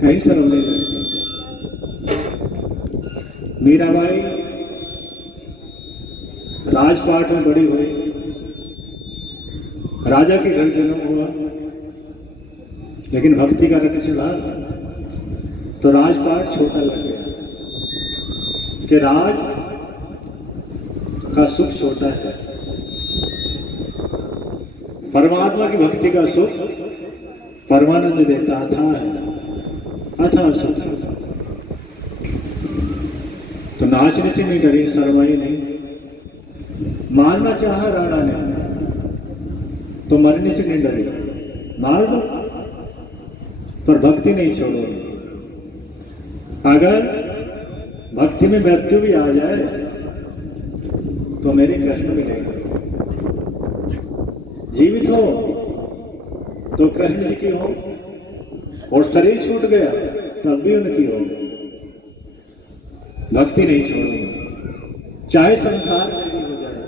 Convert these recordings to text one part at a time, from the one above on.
कहीं सरवले जाए। मीराबाई राजपाट में बड़ी हुई, राजा के घर जन्म हुआ, लेकिन भक्ति का रंग चला तो राजपाट छोटा लग गया कि राज का सुख छोटा है, परमात्मा की भक्ति का सुख परमानंद देता अथा सुख। तो नाचने से नहीं डरी, शर्माई नहीं, मारना चाहा राणा ने तो मरने से नहीं डरी, मार दो पर भक्ति नहीं छोड़ोगे। अगर भक्ति में मृत्यु भी आ जाए तो मेरे कृष्ण भी नहीं, जीवित हो तो कृष्ण जी की हो, और शरीर छूट गया तब भी उनकी हो, भक्ति नहीं छोड़ेंगे। चाहे संसार वैरी हो जाए,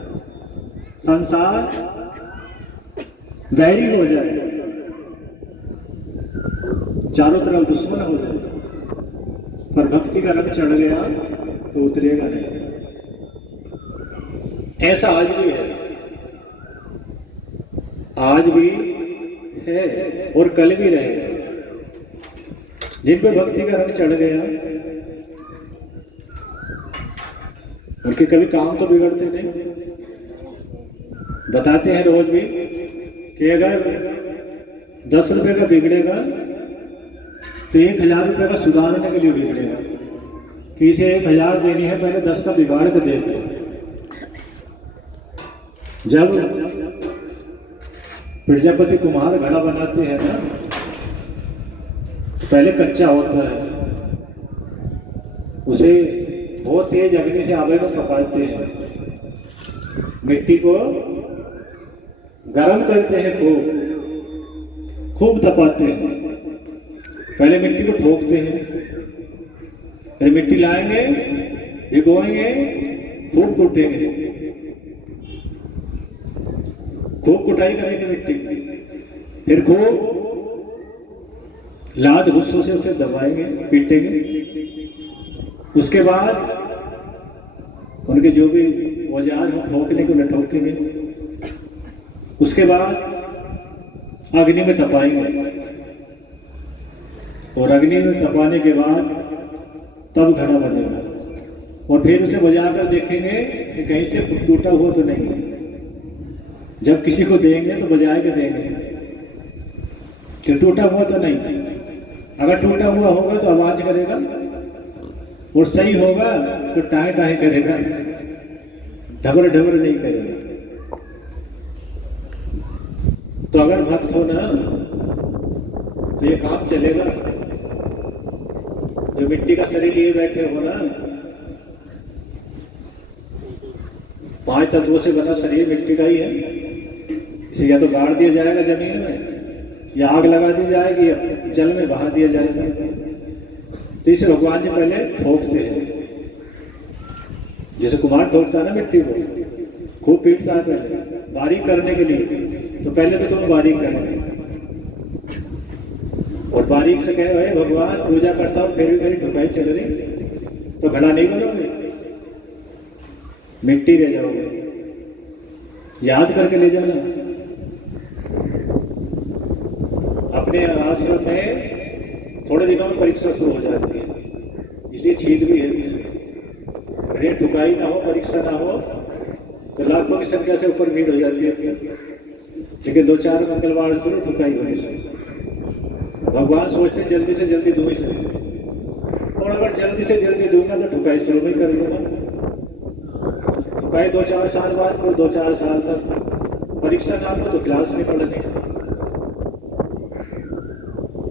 संसार वैरी हो जाए, चारों तरफ दुश्मन हो जाए, पर भक्ति का रंग चढ़ गया तो उतरेगा नहीं। ऐसा आज भी है, आज भी है और कल भी रहेगा। जिन पे भक्ति का रंग चढ़ गया उनके कभी काम तो बिगड़ते नहीं। बताते हैं रोज भी कि अगर 10 रुपए का बिगड़ेगा तो 1000 रुपए का सुधारने के लिए बिगड़ेगा, कि इसे 1000 देनी है, पहले 10 का बिगाड़ के दे दो। जब प्रजापति कुम्हार घड़ा बनाते हैं ना, तो पहले कच्चा होता है, उसे बहुत तेज अग्नि से आवे में पकाते हैं, मिट्टी को गरम करते हैं, खूब तपाते हैं, पहले मिट्टी को ठोकते हैं, फिर मिट्टी लाएंगे, भिगोएंगे, खूब कूटेंगे, खूब कुटाई करेंगे मिट्टी, फिर खूब लाद गुस्सों से उसे दबाएंगे, पीटेंगे। उसके बाद उनके जो भी औजार हो ठोकने के उन्हें ठोकेंगे। उसके बाद अग्नि में तपाएंगे, और अग्नि में तपाने के बाद तब घड़ा बनेगा, और फिर उसे बजा कर देखेंगे कि कहीं से टूटा हुआ तो नहीं। जब किसी को देंगे तो बजा के देंगे कि टूटा हुआ तो नहीं। अगर टूटा हुआ होगा तो आवाज करेगा, और सही होगा तो टाए टाए करेगा, ढबर ढबर नहीं करेगा। तो अगर भक्त हो ना तो ये काम चलेगा। जो मिट्टी का शरीर लिए बैठे हो ना, 5 तत्वों से बना शरीर मिट्टी का ही है, इसे या तो गाड़ दिया जाएगा जमीन में, या आग लगा दी जाएगी, या जल में बहा दिया जाएगा। तो इसे भगवान जी पहले ठोकते हैं, जैसे कुम्हार ठोकता है ना मिट्टी को, खूब पीटता है पहले बारीक करने के लिए। तो पहले तो तुम बारीक करेंगे, और बारीक से कहे भाई भगवान पूजा करता हूं फिर भी मेरी ठुकाई चल रही, तो घड़ा नहीं बनोगे, मिट्टी ले जाओगे। याद करके ले जाना। अपने आश्रम में थोड़े दिनों में परीक्षा शुरू हो जाती है, इसलिए छीत भी है। अरे ठुकाई ना हो, परीक्षा ना हो तो लाखों की संख्या से ऊपर भीड़ हो जाती है, लेकिन 2-4 मंगलवार शुरू ठुकाई होने से। भगवान सोचते जल्दी से जल्दी दूँ इसे, और अगर जल्दी से जल्दी दूंगा तो ठुकाई शुरू नहीं कर लूंगा। ठुकाई 2-4 साल बाद, फिर 2-4 साल तक परीक्षा ना हो तो क्लास नहीं पढ़नी।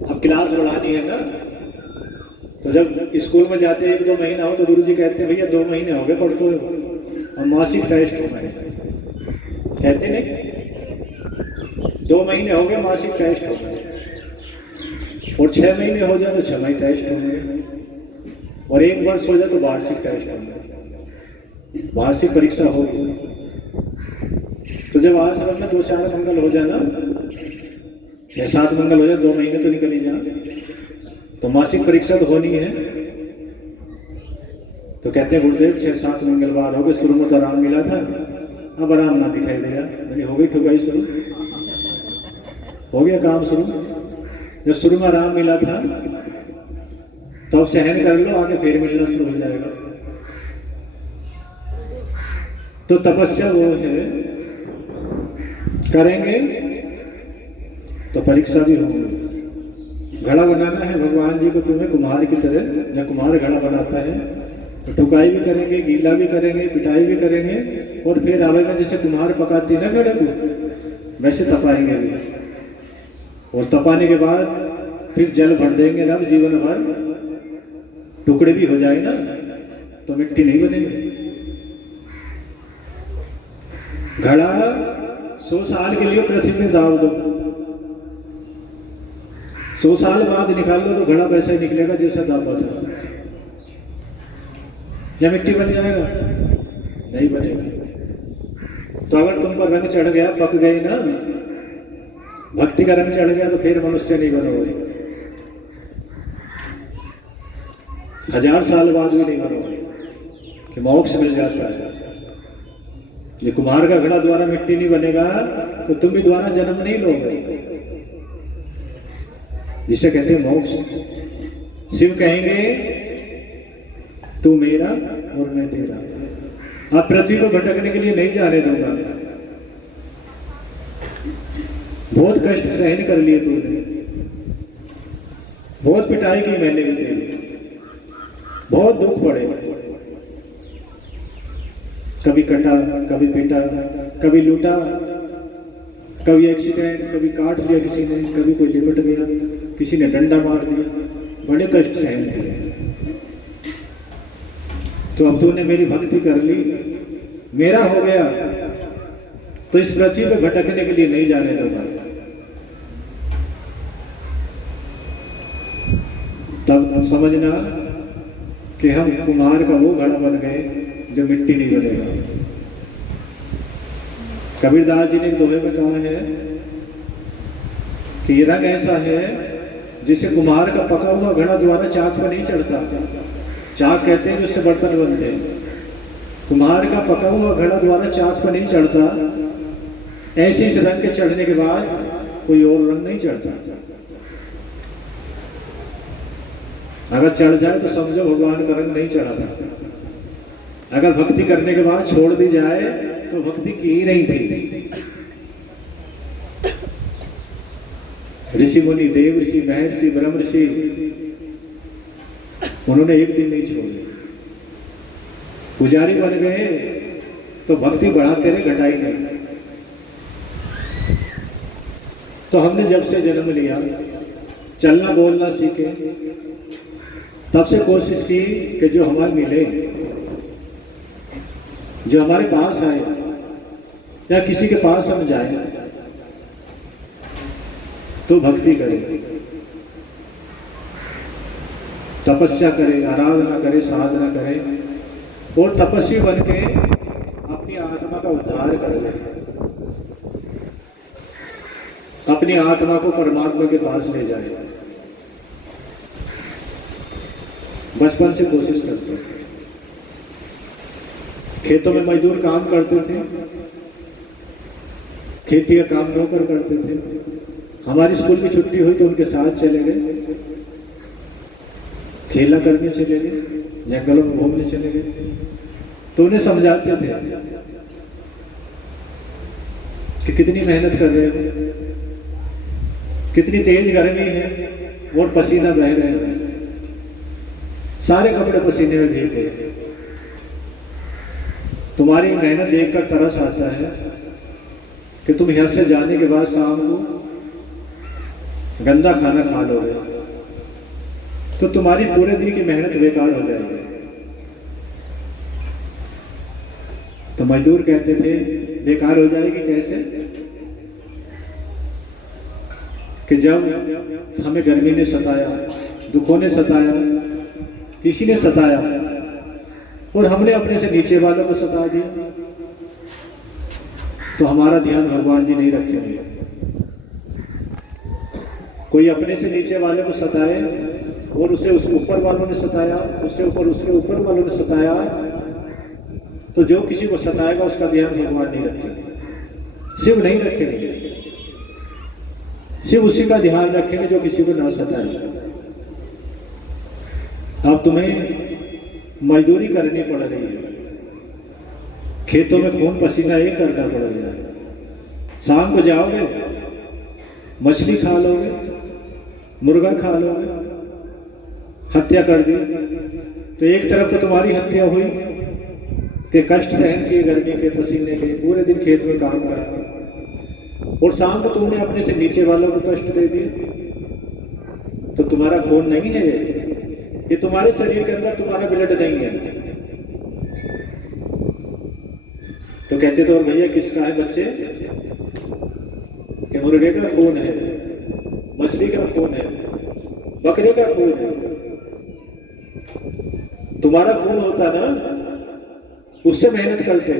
अब क्लास बढ़ानी है ना, तो जब स्कूल में जाते हैं 1-2 महीना हो तो गुरुजी कहते हैं भैया 2 महीने हो गए पढ़ते हुए, और मासिक टेस्ट हो गए, कहते नहीं 2 महीने हो गए मासिक टेस्ट हो गए, और 6 महीने हो जाए तो 6 टेस्ट होंगे, और 1 वर्ष हो जाए तो वार्षिक टेस्ट होंगे, वार्षिक परीक्षा होगी। तो जब आश्रम में 2-4 मंगल हो जाए ना, 6-7 मंगल हो जाए, 2 महीने तो निकल ही जाए, तो मासिक परीक्षा तो होनी है। तो कहते हैं गुरुदेव 6-7 मंगलवार हो गए, शुरू में तो आराम मिला था, अब आराम ना दिखाई दिया। मैंने हो गई ठुकाई शुरू, हो गया काम शुरू। जब शुरू में आराम मिला था तो अब सहन कर लो, आगे फिर मिलना शुरू हो जाएगा। तो तपस्या वो है, करेंगे तो परीक्षा भी होगी। घड़ा बनाना है भगवान जी को तुम्हें कुम्हार की तरह, जब कुम्हार घड़ा बनाता है तो ठुकाई भी करेंगे, गीला भी करेंगे, पिटाई भी करेंगे, और फिर आवेगा जैसे कुम्हार पकाती है ना घड़े को, वैसे तपाएंगे भी। और तपाने के बाद फिर जल भर देंगे रब जीवन भर, टुकड़े भी हो जाए ना तो मिट्टी नहीं बनेगी। घड़ा 100 साल के लिए पृथ्वी में दाव दो, 100 साल बाद निकाल लो तो घड़ा वैसा ही निकलेगा जैसा दावा था। या मिट्टी बन जाएगा? नहीं बनेगा। तो अगर तुम पर रंग चढ़ गया, पक गई ना, भक्ति का रंग चढ़ गया, तो फिर मनुष्य नहीं बनोगे। 1000 साल बाद भी नहीं बनोगे कि मोक्ष मिल जाता है। ये कुम्हार का घड़ा द्वारा मिट्टी नहीं बनेगा तो तुम भी द्वारा जन्म नहीं लोगे, जिसे कहते हैं मोक्ष। शिव कहेंगे तू मेरा और मैं तेरा, अब पृथ्वी को भटकने के लिए नहीं जाने दूंगा। बहुत कष्ट सहन कर लिए तूने, बहुत पिटाई की मैंने भी तेरी, बहुत दुख पड़े, कभी कटा, कभी पीटा, कभी लूटा, कभी एक्सीडेंट, कभी काट लिया किसी ने, कभी कोई लिपट गया, किसी ने डंडा मार दिया, बड़े कष्ट सहन किए। तो अब तूने मेरी भक्ति कर ली, मेरा हो गया, तो इस पृथ्वी पे भटकने के लिए नहीं जाने दूंगा। तब समझना कि हम कुम्हार का वो घड़ा बन गए जो मिट्टी नहीं बनेगा। कबीरदास जी ने एक दोहे में कहा है कि ये रंग ऐसा है जिसे कुम्हार का पका हुआ घड़ा द्वारा चाक पर नहीं चढ़ता। चाक कहते हैं जिससे बर्तन बनते हैं। कुम्हार का पका हुआ घड़ा द्वारा चाक पर नहीं चढ़ता। ऐसे इस रंग के चढ़ने के बाद कोई और रंग नहीं चढ़ता। अगर चढ़ जाए तो समझो भगवान का रंग नहीं चढ़ा था। अगर भक्ति करने के बाद छोड़ दी जाए तो भक्ति की ही नहीं थी। ऋषि मुनि, देव ऋषि, महर्षि, ब्रह्म ऋषि, उन्होंने एक दिन नहीं छोड़ी। पुजारी बन गए तो भक्ति बढ़ाते रहे, घटाई नहीं। तो हमने जब से जन्म लिया, चलना बोलना सीखे, तब से कोशिश की कि जो हमारे मिले, जो हमारे पास आए या किसी के पास हम जाए तो भक्ति करें, तपस्या करें, आराधना करें, साधना करें और तपस्वी बन के अपनी आत्मा का उद्धार कर लें, अपनी आत्मा को परमात्मा के पास ले जाए। बचपन से कोशिश करते हैं। खेतों में मजदूर काम करते थे, खेती का काम नौकर करते थे। हमारी स्कूल की छुट्टी हुई तो उनके साथ चले गए, खेला करने चले गए, जंगलों में घूमने चले गए। तो उन्हें समझाते थे कि कितनी मेहनत कर रहे हो, कितनी तेज गर्मी है और पसीना बह रहे हैं, सारे कपड़े पसीने में भीग गए। तुम्हारी मेहनत देखकर तरस आता है कि तुम यहाँ से जाने के बाद शाम को गंदा खाना खा लोगे तो तुम्हारी पूरे दिन की मेहनत बेकार हो जाएगी। तो मजदूर कहते थे बेकार हो जाएगी कैसे? कि जब हमें गर्मी ने सताया, दुखों ने सताया, किसी ने सताया और हमने अपने से नीचे वालों को सता दिया तो हमारा ध्यान भगवान जी नहीं रखेंगे। कोई अपने से नीचे वाले को सताए और उसे उस ऊपर वालों ने सताया, उससे ऊपर उसके ऊपर वालों ने सताया, तो जो किसी को सताएगा उसका ध्यान भगवान नहीं रखेंगे, शिव नहीं रखेंगे। शिव उसी का ध्यान रखेंगे जो किसी को ना सताए। अब तुम्हें मजदूरी करनी पड़ रही है, खेतों में खून पसीना एक करना पड़ रहा है, शाम को जाओगे मछली खा लोगे, मुर्गा खा लोगे, हत्या कर दी, तो एक तरफ तो तुम्हारी हत्या हुई कि कष्ट सहन किए गर्मी के पसीने के, पूरे दिन खेत में काम करा, और शाम को तुमने अपने से नीचे वालों को कष्ट दे दिए। तो तुम्हारा खून नहीं है ये तुम्हारे शरीर के अंदर तुम्हारा ब्लड नहीं है। तो कहते तो भैया किसका है बच्चे, कि मुर्गे का खून है, मछली का खून है, बकरे का खून है। तुम्हारा खून होता ना, उससे मेहनत करते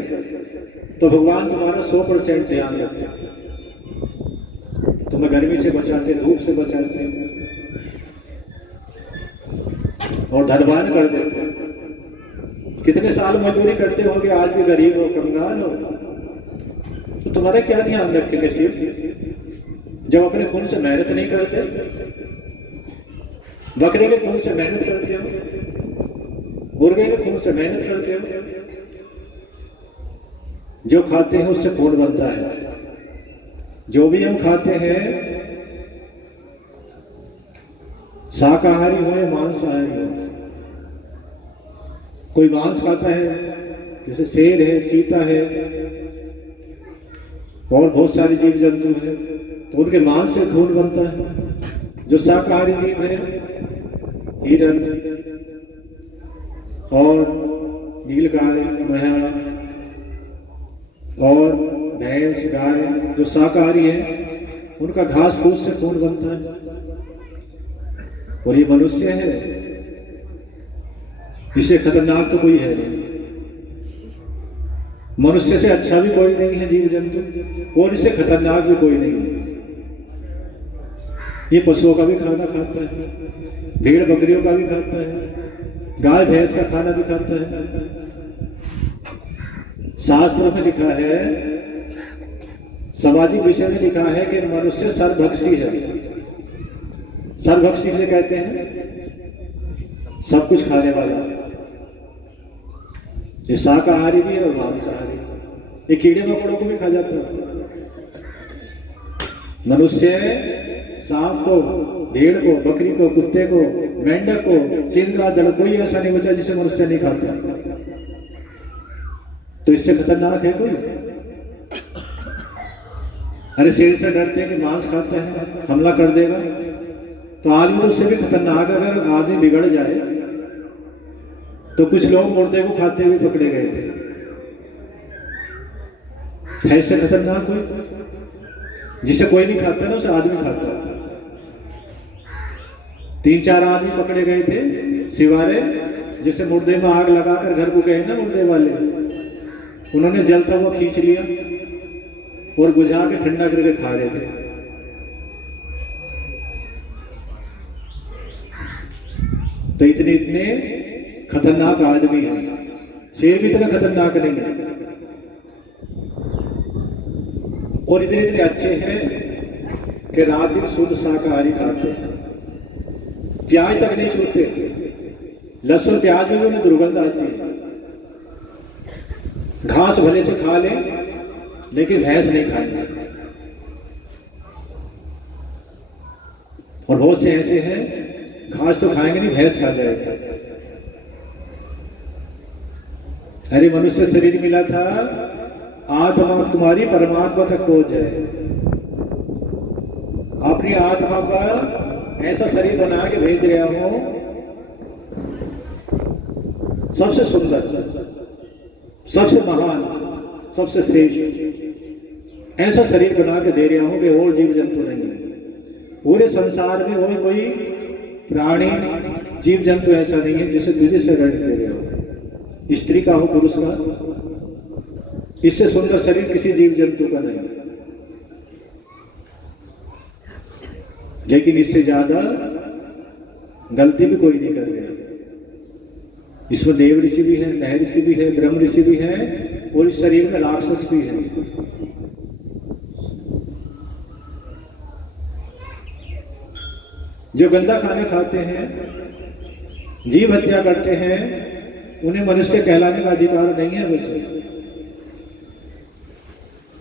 तो भगवान तुम्हारा 100% ध्यान रखते, तुम्हें गर्मी से बचाते, धूप से बचाते और धनवान कर देते। कितने साल मजदूरी करते होंगे, आज भी गरीब हो, कंगाल हो, तो तुम्हारा क्या ध्यान रखेंगे शिव, जब अपने खून से मेहनत नहीं करते। बकरे के खून से मेहनत करते हो, मुर्गे के खून से मेहनत करते हो, जो खाते हैं उससे खून बनता है। जो भी हम खाते हैं, शाकाहारी हो या मांसाहारी हो, कोई मांस खाता है जैसे शेर है, चीता है और बहुत सारे जीव जंतु हैं, तो उनके मांस से खून बनता है। जो शाकाहारी जीव है, हिरन और नीलगाय, महिला और भैंस, गाय, जो शाकाहारी है उनका घास फूस से खून बनता है। और ये मनुष्य है, इससे खतरनाक तो कोई है नहीं। मनुष्य से अच्छा भी कोई नहीं है जीव जंतु, और इससे खतरनाक भी कोई नहीं है। ये पशुओं का भी खाना खाता है, भेड़ बकरियों का भी खाता है, गाय भैंस का खाना भी खाता है। शास्त्रों में लिखा है, सामाजिक विषय में लिखा है कि मनुष्य सर्वभक्षी है। सर्वभक्षी से कहते हैं सब कुछ खाने वाला। ये शाकाहारी भी है और मांसाहारी, ये कीड़े मकोड़ों को भी खा जाता है। मनुष्य सांप को, भेड़ को, बकरी को, कुत्ते को, मेंढक को, चिंगा, जड़, कोई ऐसा नहीं बचा जिसे मनुष्य नहीं खाता। तो इससे खतरनाक है कोई? अरे शेर से डरते हैं कि मांस खाता है, हमला कर देगा। तो आदमी तो उससे भी खतरनाक, अगर आदमी बिगड़ जाए तो कुछ लोग मुर्दे को खाते हुए पकड़े गए थे। ऐसे खतरनाक कोई? जिसे कोई नहीं खाता ना, उसे आदमी खाता है। 3-4 आदमी पकड़े गए थे सिवारे, जैसे मुर्दे में आग लगाकर घर को गए ना मुर्दे वाले, उन्होंने जलता हुआ खींच लिया और बुझा के ठंडा करके खा रहे थे। तो इतने खतरनाक आदमी है। शेर भी इतना खतरनाक नहीं है, और इतने अच्छे हैं कि रात दिन शुद्ध शाकाहारी खाते हैं, प्याज तक नहीं छूते। लहसुन प्याज में भी उन्हें दुर्गंध आती है। घास भले से खा लें लेकिन भैंस नहीं खाएंगे। और बहुत से ऐसे हैं, घास तो खाएंगे नहीं, भैंस खा जाएगा। अरे मनुष्य शरीर मिला था, आत्मा तुम्हारी परमात्मा तक पहुंच जाए। अपनी आत्मा का ऐसा शरीर बना के भेज रहा हूं, सबसे सुंदर, सबसे महान, सबसे श्रेष्ठ ऐसा शरीर बना के दे रहा हूं कि और जीव जंतु नहीं है पूरे संसार में। और कोई प्राणी, जीव जंतु ऐसा नहीं है जिसे तुझे से ऋण दे रहे हो, स्त्री का हो, पुरुष का। इससे सुंदर शरीर किसी जीव जंतु का नहीं। लेकिन इससे ज्यादा गलती भी कोई नहीं कर रहे। इसमें देव ऋषि भी है, नह ऋषि भी है, ब्रह्म ऋषि भी है, और इस शरीर में राक्षस भी है। जो गंदा खाना खाते हैं, जीव हत्या करते हैं, उन्हें मनुष्य कहलाने का अधिकार नहीं है। वैसे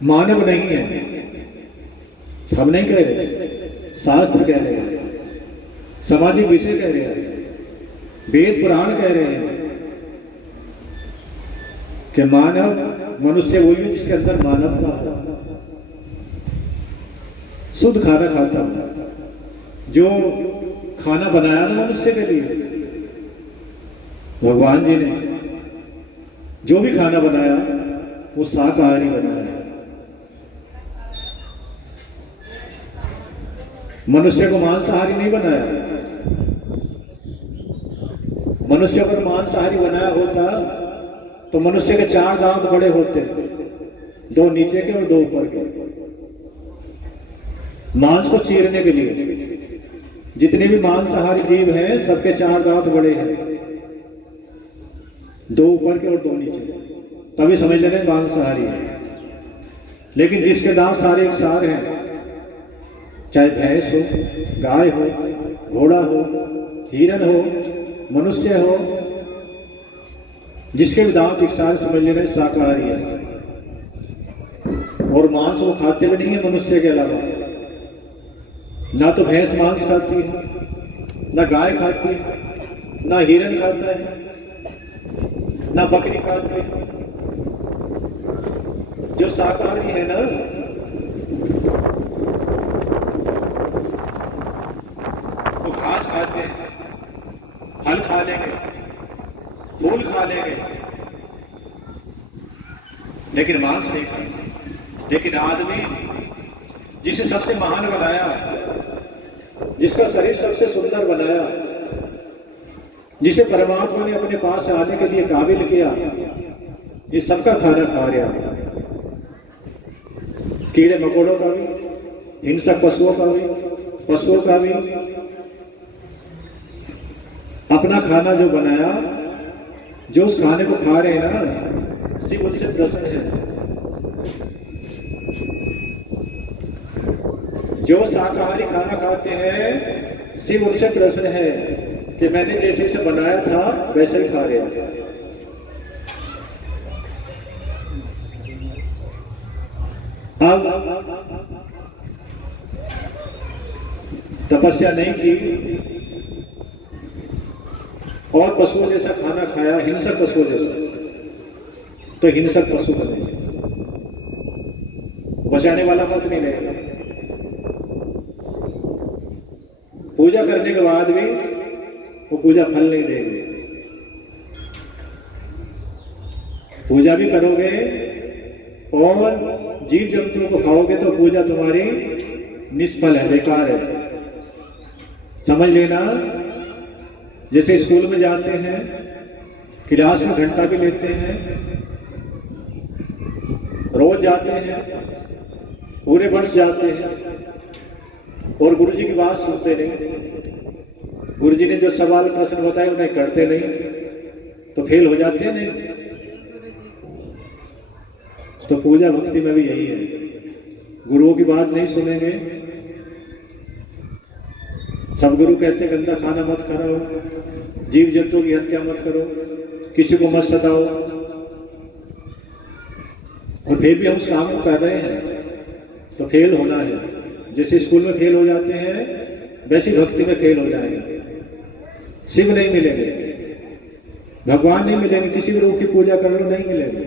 मानव नहीं है, हम नहीं कह रहे, शास्त्र कह रहे हैं, सामाजिक विषय कह रहे हैं, वेद पुराण कह रहे हैं कि मानव मनुष्य वही है जिसके अंदर मानवता हो, शुद्ध खाना खाता हो। जो खाना बनाया ना मनुष्य के लिए, भगवान जी ने जो भी खाना बनाया वो शाकाहारी बनाया। मनुष्य को मांसाहारी नहीं बनाया। मनुष्य अगर मांसाहारी बनाया होता तो मनुष्य के 4 दांत बड़े होते, 2 नीचे के और 2 ऊपर के। मांस को चीरने के लिए जितने भी मांसाहारी जीव हैं सबके 4 दांत बड़े हैं, 2 ऊपर के और 2 नीचे, तभी समझ लेंगे मांसाहारी है। लेकिन जिसके दांत सारे एक सार हैं, चाहे भैंस हो, गाय हो, घोड़ा हो, हिरन हो, मनुष्य हो, जिसके भी दांत एक सार, समझ लेना शाकाहारी है। और मांस वो खाते भी नहीं है मनुष्य के अलावा। ना तो भैंस मांस खाती है, ना गाय खाती है, ना हिरन खाता है, ना बकरी खाती है। जो शाकाहारी है ना, वो घास खाते हैं, फल खा लेंगे, फूल खा लेंगे, लेकिन मांस नहीं खाते। लेकिन आदमी जिसे सबसे महान बनाया, जिसका शरीर सबसे सुंदर बनाया, जिसे परमात्मा ने अपने पास आने के लिए काबिल किया, ये सबका खाना खा रहा। कीड़े मकोड़ों का भी, हिंसक पशुओं का भी, पशुओं का भी अपना खाना जो बनाया, जो उस खाने को खा रहे हैं ना, शिव उनसे प्रसन्न है। जो शाकाहारी खाना खाते हैं, शिव उनसे प्रसन्न है कि मैंने जैसे इसे बनाया था वैसे ही खा रहे हैं। अब तपस्या नहीं की और पशुओं जैसा खाना खाया, हिंसक पशुओं जैसा, तो हिंसक पशु बने, बचाने वाला मत नहीं रहेगा। पूजा करने के बाद भी वो पूजा फल नहीं देगी। पूजा भी करोगे और जीव जंतुओं को खाओगे तो पूजा तुम्हारी निष्फल है, बेकार है। समझ लेना, जैसे स्कूल में जाते हैं, क्लास में घंटा भी लेते हैं, रोज जाते हैं, पूरे वर्ष जाते हैं, और गुरुजी की बात सुनते नहीं। गुरुजी ने जो सवाल प्रश्न बताए उन्हें करते नहीं, तो फेल हो जाते हैं नहीं। तो पूजा भक्ति में भी यही है, गुरुओं की बात नहीं सुनेंगे। सब गुरु कहते हैं गंदा खाना मत खाओ, जीव जंतुओं की हत्या मत करो, किसी को मत सताओ, और फिर भी हम उस काम को कर रहे हैं तो फेल होना है। जैसे स्कूल में फेल हो जाते हैं वैसी भक्ति में फेल हो जाएंगे। शिव नहीं मिलेंगे, भगवान नहीं मिलेंगे, किसी भी रूप की पूजा कर लो नहीं मिलेंगे।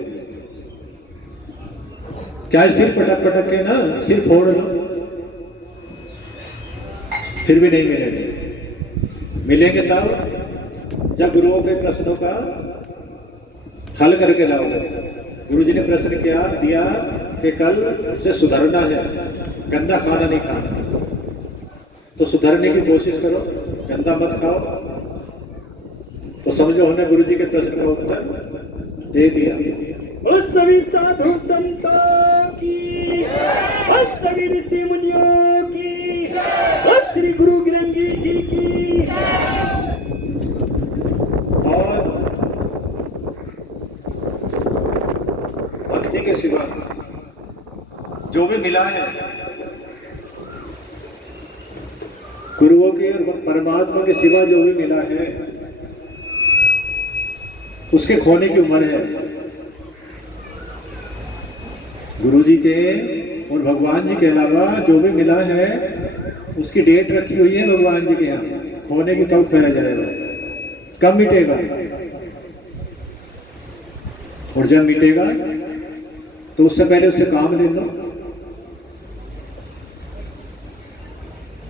क्या सिर पटक पटक के ना सिर फोड़ लो, फिर भी नहीं मिलेंगे। मिलेंगे तब जब गुरुओं के प्रश्नों का हल करके लाओगे। गुरु जी ने प्रश्न किया दिया कि कल से सुधरना है, गंदा खाना नहीं खाना, तो सुधरने की कोशिश करो, गंदा मत खाओ। तो समझो हमने गुरु जी के प्रश्न का उत्तर दे दिया। उस सभी साधु संतों की, उस सभी ऋषि मुनियों की बोल श्री गुरु गिरंगी जी की और भक्ति के सिवा जो भी मिला है गुरुओं के और परमात्मा के सिवा जो भी मिला है उसके खोने की उम्र है। गुरु जी के और भगवान जी के अलावा जो भी मिला है उसकी डेट रखी हुई है भगवान जी के यहाँ, खोने की कब खोया जाएगा, कब मिटेगा। और जब मिटेगा तो उससे पहले उससे काम ले लो।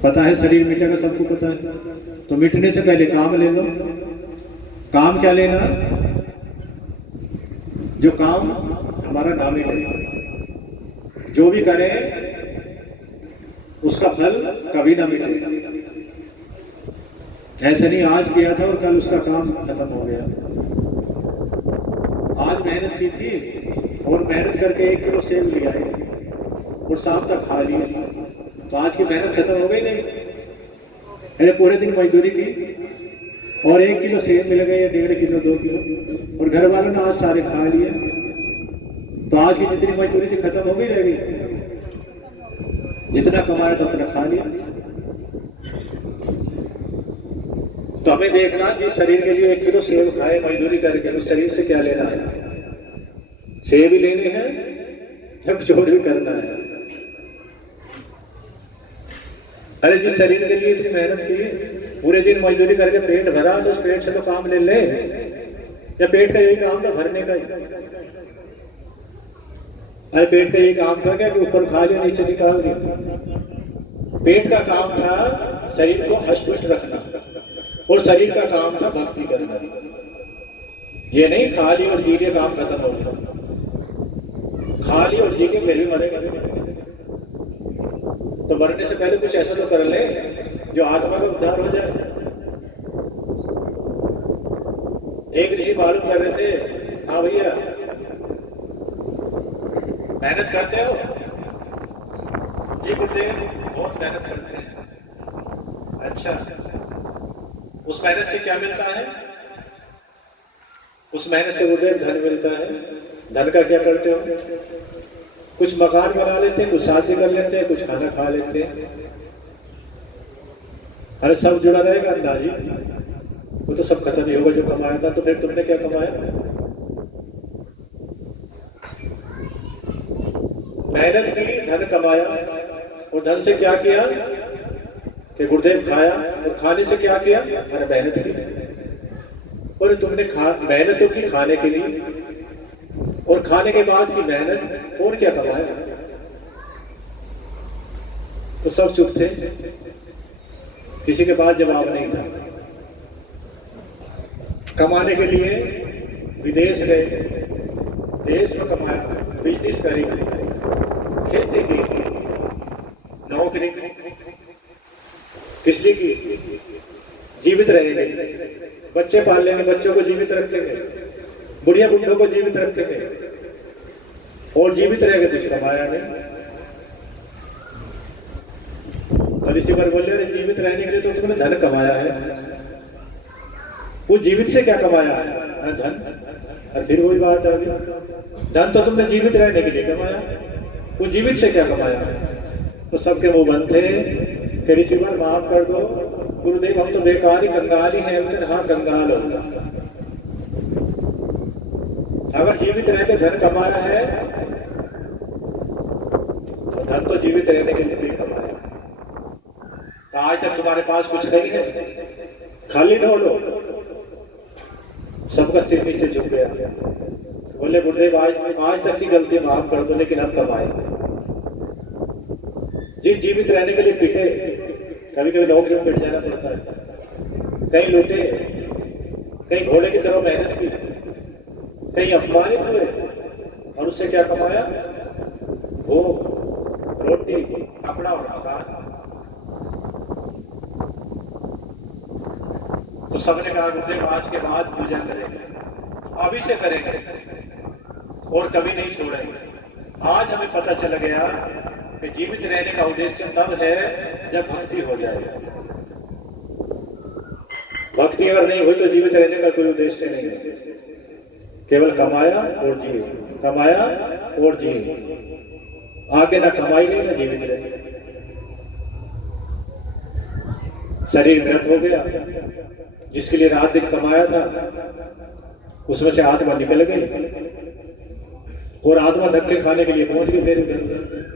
पता है शरीर मिटेगा, सबको पता है, तो मिटने से पहले काम ले लो। काम क्या लेना, जो काम हमारा नाम ही लेगा। जो भी करें उसका फल कभी ना मिलेगा। ऐसे नहीं आज किया था और कल उसका काम खत्म हो गया। आज मेहनत की थी और मेहनत करके 1 किलो सेब लिया और शाम तक खा लिया, तो आज की मेहनत खत्म हो गई नहीं। मैंने पूरे दिन मजदूरी की और 1 किलो सेब मिल गए या 1.5 किलो 2 किलो, और घर वालों ने आज सारे खा लिए, तो आज की जितनी मजदूरी थी खत्म हो गई, रह गई। जितना कमाया तो उतना खा लिया। तो हमें देखना जिस शरीर के लिए 1 किलो सेब खाए मजदूरी करके, उस शरीर से क्या लेना है। सेब ही लेने हैं या कुछ और भी करना है। अरे जिस शरीर के लिए इतनी मेहनत की, पूरे दिन मजदूरी करके पेट भरा, तो उस पेट से तो काम ले ले, या पेट का यही काम था भरने का ही। अरे पेट का यही काम था क्या कि ऊपर खा लिया नीचे निकाल दिया। पेट का काम था शरीर को हष्ट-पुष्ट रखना, और शरीर का काम था भक्ति करना। ये नहीं खा ली और जी के काम खत्म हो गया। खा ली और जी के फिर भी मरेगा। तो मरने से पहले कुछ ऐसा तो कर ले जो आत्मा का उद्धार हो जाए। एक ऋषि मालूम कर रहे थे, हाँ भैया मेहनत करते हो? जी गुरुदेव बहुत मेहनत करते हैं। अच्छा, उस मेहनत से क्या मिलता है? उस मेहनत से गुरुदेव धन मिलता है। धन का क्या करते हो? कुछ मकान बना लेते हैं, कुछ शादी कर लेते हैं, कुछ खाना खा लेते हैं। अरे सब जुड़ा रहेगा अंदाजी, वो तो सब खत्म ही होगा जो कमाया था। तो फिर तुमने क्या कमाया? मेहनत की, धन कमाया, और धन से क्या किया कि गुरुदेव खाया, और खाने से क्या किया? अरे मेहनत की। और तुमने मेहनत तो की खाने के लिए, और खाने के बाद की मेहनत, और क्या कमाया? तो सब चुप थे, किसी के पास जवाब नहीं था। कमाने के लिए विदेश गए, देश में कमाया, बिजनेस करी, खेती की, नौकरी किस लिए की? जीवित रहेंगे, बच्चे पाल लेंगे, बच्चों को जीवित रखेंगे, बुढ़िया बुढ़ों को जीवित रखेंगे, और जीवित रहेंगे। कुछ कमाया नहीं। और इसी पर बोले अरे जीवित रहने के लिए तो तुमने धन कमाया है। वो जीवित से क्या कमाया है? धन। और फिर वही बात आ गई, धन तो तुमने जीवित रहने के लिए कमाया, वो जीवित से क्या कमाया? तो सबके मुंह बंद थे कि ऋषि वर माफ कर दो गुरुदेव, हम तो बेकार ही कंगाल ही हैं। हाँ कंगाल होगा। अगर जीवित रह के धन कमाया है तो धन तो जीवित रहने के लिए भी कमाया। तो आज तक तुम्हारे पास कुछ नहीं है, खाली न हो लो। सबका सिर नीचे झुक गया। बोले गुरुदेव आज तक की गलती माफ कर दो, लेकिन हम कमाए। जिस जीवित रहने के लिए पिटे, कभी कभी नौकरी में पिट जाना पड़ता है, कहीं लूटे, कहीं घोड़े की तरह मेहनत की, कहीं अपमानित हुए, और उससे क्या कमाया? वो रोटी, कपड़ा और मकान। तो सबने कहा गुरुदेव आज के बाद पूजा करेंगे, अभी से करेंगे और कभी नहीं छोड़ेंगे। आज हमें पता चल गया कि जीवित रहने का उद्देश्य तब है जब भक्ति हो जाए। भक्ति अगर नहीं हुई तो जीवित रहने का कोई उद्देश्य नहीं है। केवल कमाया और जिए, कमाया और जिए, आगे ना कमाई गई ना जीवित रहे। शरीर मृत हो गया, जिसके लिए रात दिन कमाया था उसमें से आत्मा निकल गई और आत्मा धक्के खाने के लिए पहुंच गई मेरे घर।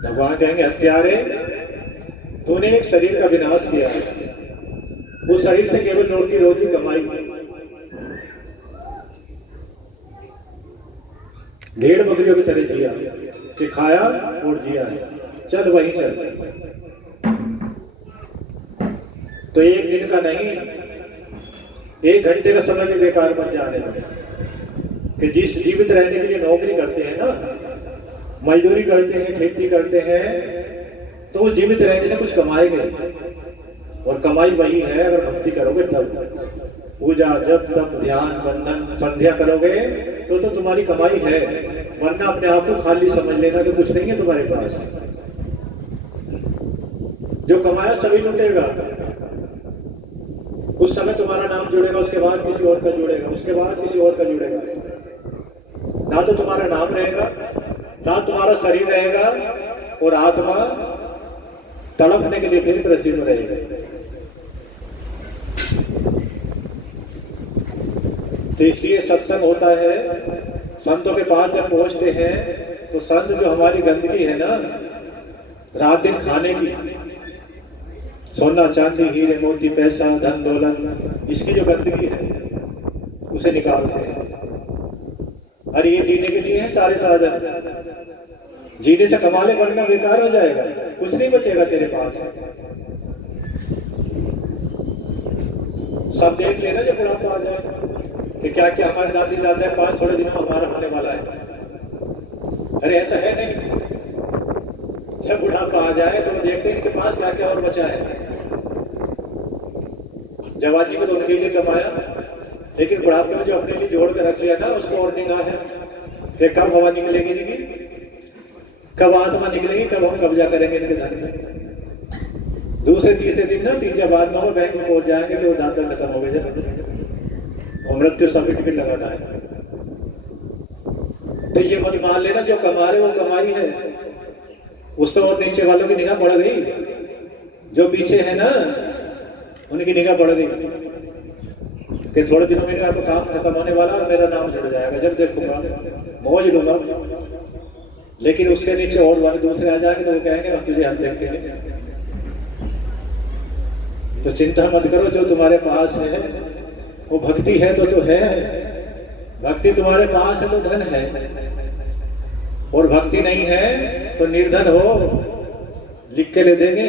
भगवान कहेंगे हत्यारे, तूने एक शरीर का विनाश किया, उस शरीर से केवल रोटी रोजी कमाई, भेड़ बकरियों की तरह जिया कि खाया और जिया है, चल वहीं चल। तो एक दिन का नहीं, 1 घंटे का समय भी बेकार बन जाने लगे कि जिस जीवित रहने के लिए नौकरी करते हैं ना, मजदूरी करते हैं, खेती करते हैं, तो वो जीवित रहने से कुछ कमाएंगे और कमाई वही है अगर भक्ति करोगे तब। पूजा जब तब ध्यान बंधन संध्या करोगे तो तुम्हारी कमाई है, वरना अपने आप को खाली समझ लेना कि कुछ नहीं है तुम्हारे पास। जो कमाया सभी लुटेगा, उस समय तुम्हारा नाम जुड़ेगा, उसके बाद किसी और का जुड़ेगा, उसके बाद किसी और का जुड़ेगा। ना तो तुम्हारा नाम रहेगा, ना तुम्हारा शरीर रहेगा, और आत्मा तड़पने के लिए फिर पृथ्वी में रहेगा। तो इसलिए सत्संग होता है, संतों के पास जब पहुंचते हैं तो संत जो हमारी गंदगी है ना, रात दिन खाने की, सोना चांदी हीरे मोती पैसा धन दौलत, इसकी जो गंदगी है उसे निकालते हैं। अरे ये जीने के लिए है सारे साधन, जीने से कमा ले वरना बेकार हो जाएगा, कुछ नहीं बचेगा तेरे पास। सब देख लेना जब बुढ़ापा आ जाए कि क्या क्या हमारे दादी दादा 5 थोड़े दिनों में हमारा होने वाला है। अरे ऐसा है नहीं, जब बुढ़ापा आ जाए तो देखते हैं इनके पास क्या क्या और बचा है। जवानी में तो उनके लिए कमाया, लेकिन बुढ़ापे में जो अपने लिए जोड़ कर रख लिया ना, उसको और निगाह है कि कब हवा निकलेगी नहीं, कब आत्मा निकलेगी, कब हम कब्जा करेंगे इनके धन में। दूसरे तीसरे दिन ना 3 बाद में बैंक में पहुंच जाएंगे तो दांत खत्म हो गए जब और मृत्यु सर्टिफिकेट लगाना है। तो ये मत मान लेना जो कमा रहे वो कमाई है, उस पर और नीचे वालों की निगाह बढ़ गई, जो पीछे है ना उनकी निगाह बढ़ गई कि थोड़े दिनों में आपका काम खत्म होने वाला और मेरा नाम जुड़ जाएगा, जब देखूंगा मौज लूंगा। लेकिन उसके नीचे और वाले दूसरे आ जाएंगे तो वो कहेंगे हम तुझे हम देखेंगे। तो चिंता मत करो, जो तुम्हारे पास है वो भक्ति है तो है, भक्ति तुम्हारे पास है तो धन है, और भक्ति नहीं है तो निर्धन हो। लिख के ले देंगे,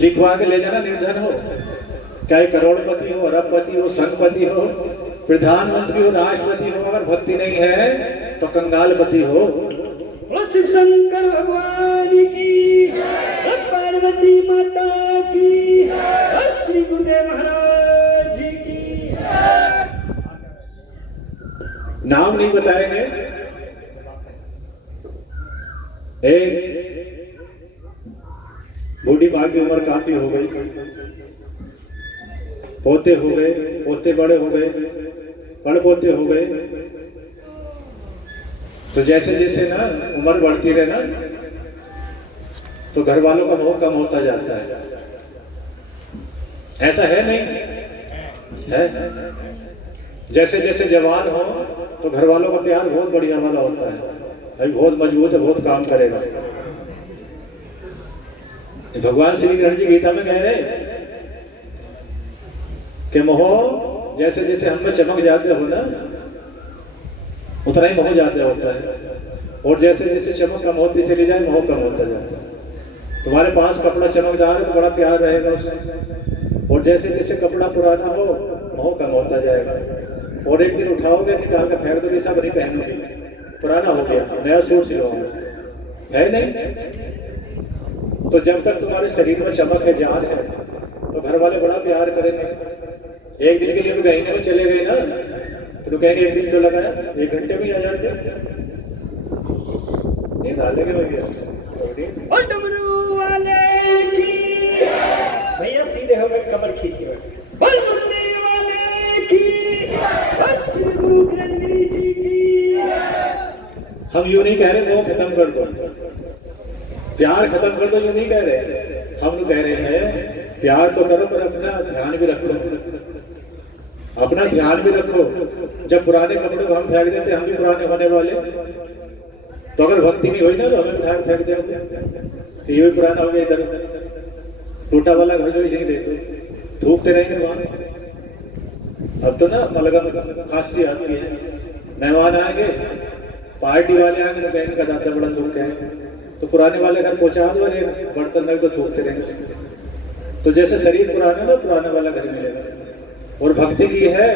लिखवा के ले जाना, निर्धन हो, चाहे करोड़पति हो, अरबपति हो, संघपति हो, प्रधानमंत्री हो, राष्ट्रपति हो, अगर भक्ति नहीं है तो कंगालपति हो। शिव शंकर भगवान की, पार्वती माता की, श्री गुरुदेव महाराज जी की। नाम नहीं बताएंगे। एक बूढ़ी माँ की उम्र काफी हो गई, पोते हो गए, पोते बड़े हो गए, बड़ पोते हो गए। तो जैसे जैसे ना उम्र बढ़ती रहे ना, तो घर वालों का मोह कम होता जाता है। ऐसा है नहीं है? जैसे जैसे जवान हो तो घर वालों का प्यार बहुत बढ़िया वाला होता है, भाई बहुत मजबूत है, बहुत काम करेगा। भगवान श्री कृष्ण जी गीता में कह रहे कि मोह जैसे जैसे हम में चमक जाते हो ना, उतना ही मोह ज्यादा होता है, और जैसे जैसे चमक कम होती चली जाए मोह कम होता जाता है। तुम्हारे पास कपड़ा चमकदार है तो बड़ा प्यार रहेगा उससे, और जैसे जैसे कपड़ा पुराना हो मोह कम होता जाएगा। और एक दिन उठाओगे, निकाल कर फेंक दोगे, सब नहीं पहनोगे, पुराना हो गया, नया सूट सिलवाओगे, है नहीं? तो जब तक तुम्हारे शरीर में चमक है, जान है, तो घर वाले बड़ा प्यार करेंगे। एक दिन के लिए भी महीने में चले गए ना तो कहेंगे एक दिन क्यों लगाया, 1 घंटे में ही आ जाते। नींद आ लेगा भैया। और डमरू वाले की भैया सीधे हो गए, कमर खींच के बैठे। बोल मुन्नी वाले की, बस श्री गुरु ग्रंथी जी की। हम यूं नहीं कह रहे वो खत्म कर दो, प्यार खत्म कर दो, यूं नहीं कह रहे। हम लोग कह रहे हैं प्यार तो करो पर अपना ध्यान भी रखो, अपना ध्यान भी रखो। जब पुराने कपड़े को हम फेंक देते, हम भी पुराने होने वाले। तो अगर भक्ति नहीं हुई ना तो हमें उठा फेंक दोगे, तो ये भी पुराना हो गया। इधर टूटा वाला घर जो यही देखो, थूकते रहेंगे वहां। अब तो ना मलगम खांसी आती है, मेहमान आएंगे, पार्टी वाले आएंगे तो कहेंगे का दादा बड़ा थूक है, तो पुराने वाले घर पहुंचा दो, बर्तन में तो थूकते रहेंगे। तो जैसे शरीर पुराना ना, पुराने वाला घर मिलेगा। और भक्ति की है,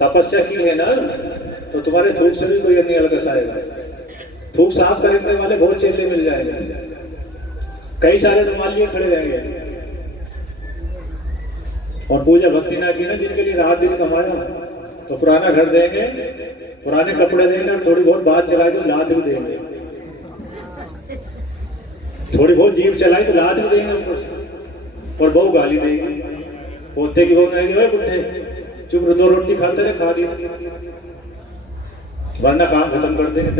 तपस्या की है ना, तो तुम्हारे थूक से भी कोई नहीं अलग आएगा। थूक साफ करने वाले बहुत चेले मिल जाएंगे, कई सारे रुमाल लिए खड़े रहेंगे। और पूजा भक्ति ना की ना, जिनके लिए रात दिन कमाया, तो पुराना घर देंगे, पुराने कपड़े देंगे, और थोड़ी बहुत बात चलाई तो लात भी देंगे, थोड़ी बहुत जीभ चलाई तो लात भी देंगे ऊपर से, और बहु गाली देंगे। पोते की बहू नहीं, बुढ़े चुप 2 रोटी खाते रहे, खा ली, वरना काम खत्म कर देंगे।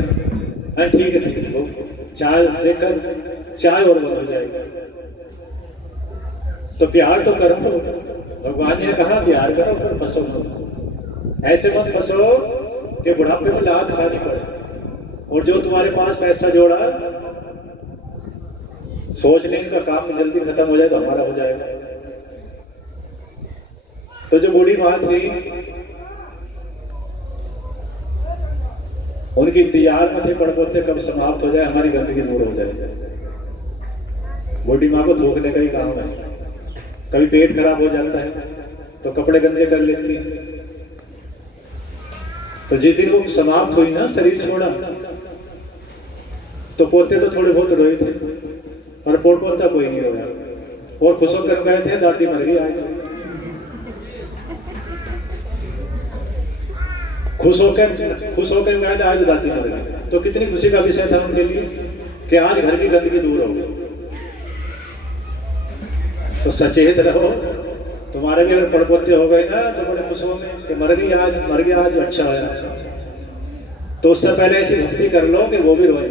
ठीक है ठीक है, चाय देकर चाय और बंद हो जाएगी। तो प्यार तो करो, भगवान ने कहा प्यार करो पर फंसो मत। ऐसे मत फंसो कि बुढ़ापे में लात खानी पड़े। और जो तुम्हारे पास पैसा जोड़ा, सोच लें इनका काम जल्दी खत्म हो जाए तो हमारा हो जाएगा। तो जो बूढ़ी माँ थी, उनकी इंतजार में थे पड़पोते कब समाप्त हो जाए, हमारी गंदगी दूर हो जाए। बूढ़ी माँ को थूकने का ही काम है। कभी पेट खराब हो जाता है तो कपड़े गंदे कर लेती है। तो जिस दिन वो समाप्त हुई ना, शरीर छोड़ा, तो पोते तो थोड़े बहुत रोए थे, पर पोता कोई नहीं रोया। और खुश होकर गए थे, दादी मर गई आज। खुश होकर गए थे, आज दादी मर गई। तो कितनी खुशी का विषय था उनके लिए कि आज घर की गंदगी दूर हो गई। तो सचेत रहो, तुम्हारे भी अगर पड़पोते हो गए ना तो बड़े खुश हो गए कि मर गया आज, अच्छा है। तो उससे पहले ऐसी भक्ति कर लो कि वो भी रोए,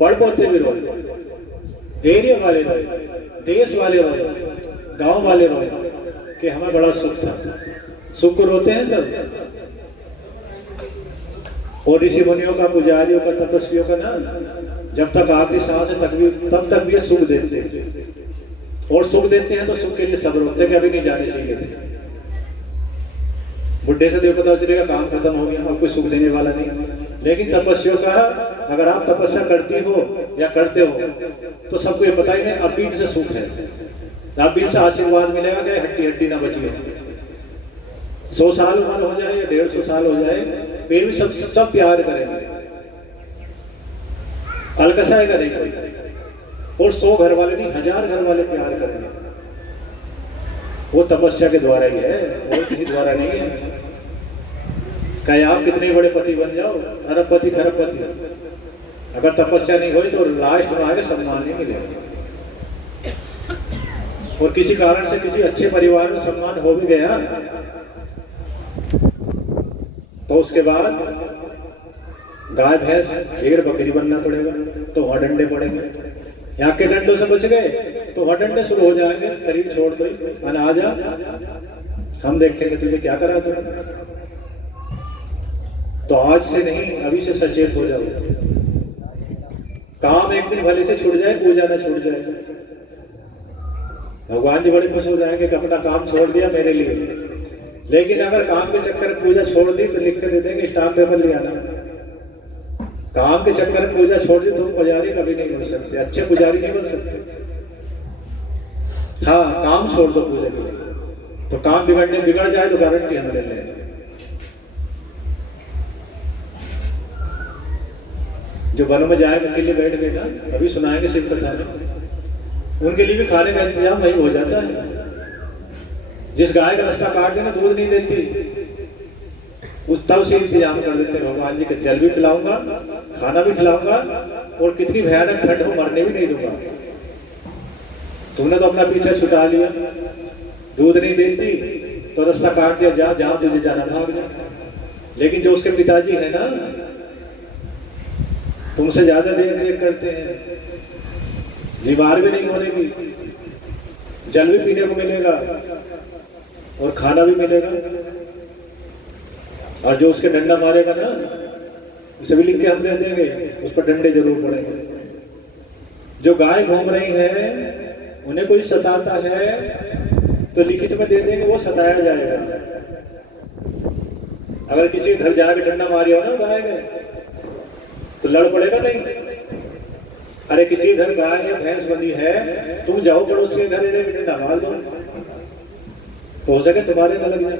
पड़पोते भी रोए, एरिया वाले रोए, देश वाले रोए, गांव वाले रोए कि हमें बड़ा सुख था। सुख को रोते हैं सब। और ऋषि मुनियों का, पुजारियों का, तपस्वियों का ना, जब तक आखिरी सांस है तब तक भी ये सुख देते हैं। और सुख देते हैं तो सुख के लिए सब्र होते हैं कि अभी नहीं जाने चाहिए। बुढ़े से देखो पता चलेगा काम खत्म हो गया, अब कोई सुख देने वाला नहीं। लेकिन तपस्वियों का, अगर आप तपस्या करती हो या करते हो तो सबको ये पता ही नहीं, अब बीच से सुख है, अब बीच से आशीर्वाद मिलेगा कि हड्डी हड्डी ना बची है। 100 साल उम्र हो जाए या 150 साल हो जाए, फिर भी सब प्यार करेंगे, अलकसाएगा नहीं कोई। और 100 घर वाले नहीं, 1000 घर वाले प्यार करेंगे। वो तपस्या के द्वारा ही है, और किसी द्वारा नहीं है। कहे आप कितने बड़े पति बन जाओ, अरबपति खरबपति, अगर तपस्या नहीं हुई तो लास्ट में आगे सम्मान नहीं मिलेगा। और किसी कारण से किसी अच्छे परिवार में सम्मान हो भी गया तो उसके बाद गाय भैंस भेड़ बकरी बनना पड़ेगा, तो वहां डंडे पड़ेंगे। यहाँ के डंडों से बच गए तो वहां डंडे शुरू हो जाएंगे, शरीर छोड़ दो, आ जा, हम देखेंगे तुझे क्या करा तुमने। तो आज से नहीं, अभी से सचेत हो जाओ। काम एक दिन भले से छूट जाए, पूजा ना छूट जाए, भगवान जी बड़े खुश हो जाएंगे कि अपना काम छोड़ दिया मेरे लिए। लेकिन अगर काम के चक्कर में पूजा छोड़ दी तो लिख के दे देंगे, स्टाम्प पेपर ले आना। काम के चक्कर में पूजा छोड़ दी तो पुजारी कभी नहीं बन सकते, अच्छे पुजारी नहीं बन सकते। हाँ, काम छोड़ दो पूजा के लिए, तो काम बिगड़ जाए तो गारंटी हम ले लें। जो वनों में जाए उनके लिए बैठ गए ना, अभी सुनाएंगे शिव कथा में, उनके लिए भी खाने का इंतजाम वही हो जाता है। जिस गाय का रास्ता काट देना दूध नहीं देती, उस तब से इंतजाम कर देते हैं भगवान जी के, जल भी पिलाऊंगा, खाना भी खिलाऊंगा, और कितनी भयानक ठंड हो मरने भी नहीं दूंगा। तुमने तो अपना पीछे छुटा लिया, दूध नहीं देती तो रास्ता काट दिया, जा जहां तुझे जाना भाग जा। लेकिन जो उसके पिताजी है ना, तुमसे ज्यादा देख रेख करते हैं, बीमार भी नहीं होने की, जल भी पीने को मिलेगा और खाना भी मिलेगा। और जो उसके डंडा मारेगा ना, उसे भी लिख के हम दे देंगे, उस पर डंडे जरूर पड़ेंगे। जो गाय घूम रही है, उन्हें कोई सताता है तो लिखित में दे देंगे, वो सताया जाएगा। अगर किसी के घर जाके डंडा मारी हो ना गाय ने, तो लड़ पड़ेगा नहीं। अरे किसी के घर गाय या भैंस बंधी है, तुम जाओ पड़ोसी के घर डंडा मार दो, तो हो सके तुम्हारे न लग जाए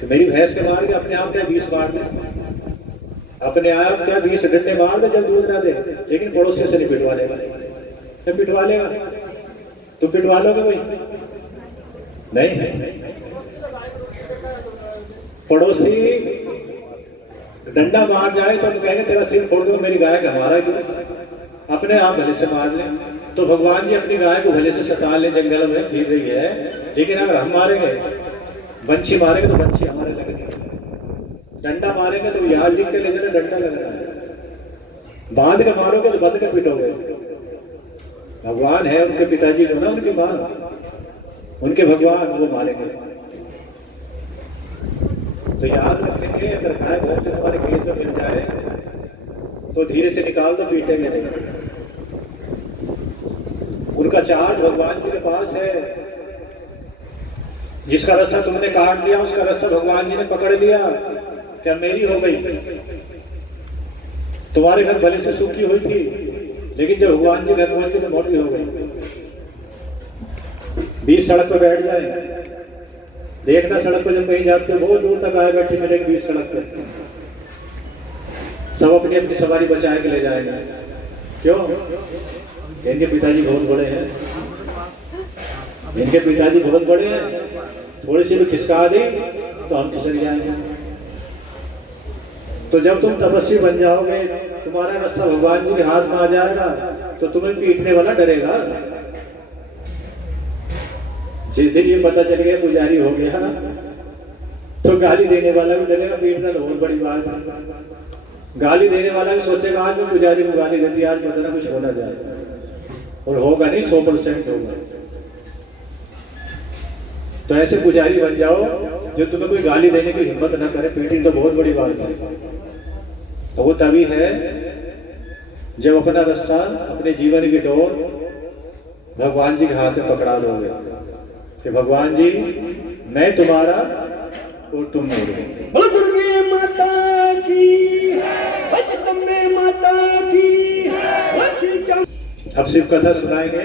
कि मेरी भैंस के मार के अपने आप क्या 20 मार दे, अपने आप क्या 20 डंडे मार दे जब दूध ना दे, लेकिन पड़ोसी से नहीं पिटवा लेगा। नहीं पिटवा लेगा, तुम पिटवा लोगे भाई? नहीं। पड़ोसी डंडा मार जाए तो हम कहेंगे तेरा सिर फोड़ दो, मेरी गाय का हमारा क्यों? अपने आप भले से मार ले। तो भगवान जी अपनी गाय को भले से सता ले, जंगल में फिर रही है, लेकिन अगर हम मारेंगे, बंशी मारेंगे तो बंशी हमारे लगेगी, डंडा मारेंगे तो याद लिख के ले जाना डंडा लग रहा है, बांध के मारोगे तो बंध के पिटोगे। भगवान है, उनके पिताजी जो ना, उनकी मां, उनके भगवान, वो मारेंगे। तो याद रखेंगे, अगर गाय बहुत हमारे खेत में मिल जाए तो धीरे से निकाल दो, पीटेंगे नहीं। उनका चार्ट भगवान जी के पास है। जिसका रस्सा तुमने काट दिया, उसका रस्सा भगवान जी ने पकड़ लिया, क्या मेरी हो गई? तुम्हारे घर भले से सूखी हुई थी, लेकिन जब भगवान जी घर पहुंच गए तो मोटी हो गई। बीच सड़क पर बैठ जाए, देखना सड़क पर जब कहीं जाते हो, बहुत दूर तक आए बैठे मिलेगी बीच सड़क पर, सब अपनी अपनी सवारी बचा के ले जाएंगे। क्यों? इनके पिताजी बहुत बड़े हैं, इनके पिताजी बहुत बड़े हैं, थोड़ी सी भी खिसका दी तो हम खिसक जाएंगे। तो जब तुम तपस्वी बन जाओगे, तुम्हारा रास्ता भगवान जी के हाथ में आ जाएगा, तो तुम्हें पीटने वाला डरेगा। जिस दिन ये पता चल गया पुजारी हो गया, तो गाली देने वाला भी डरेगा, पीटना तो बहुत बड़ी बात है। गाली देने वाला भी सोचेगा आज मैं पुजारी को गाली दे दी, आज पता ना कुछ होना जाए, और होगा नहीं, 100% होगा। तो ऐसे पुजारी बन जाओ जो तुम्हें कोई गाली देने की हिम्मत ना करे। पीटिंग तो बहुत बड़ी बात है। तो वो तभी है जब अपना रास्ता, अपने जीवन की डोर भगवान जी के हाथ में पकड़ा दोगे कि भगवान जी मैं तुम्हारा और तुम मेरे। दुर्गे माता की, बचतम्बे माता की। अब शिव कथा सुनाएंगे।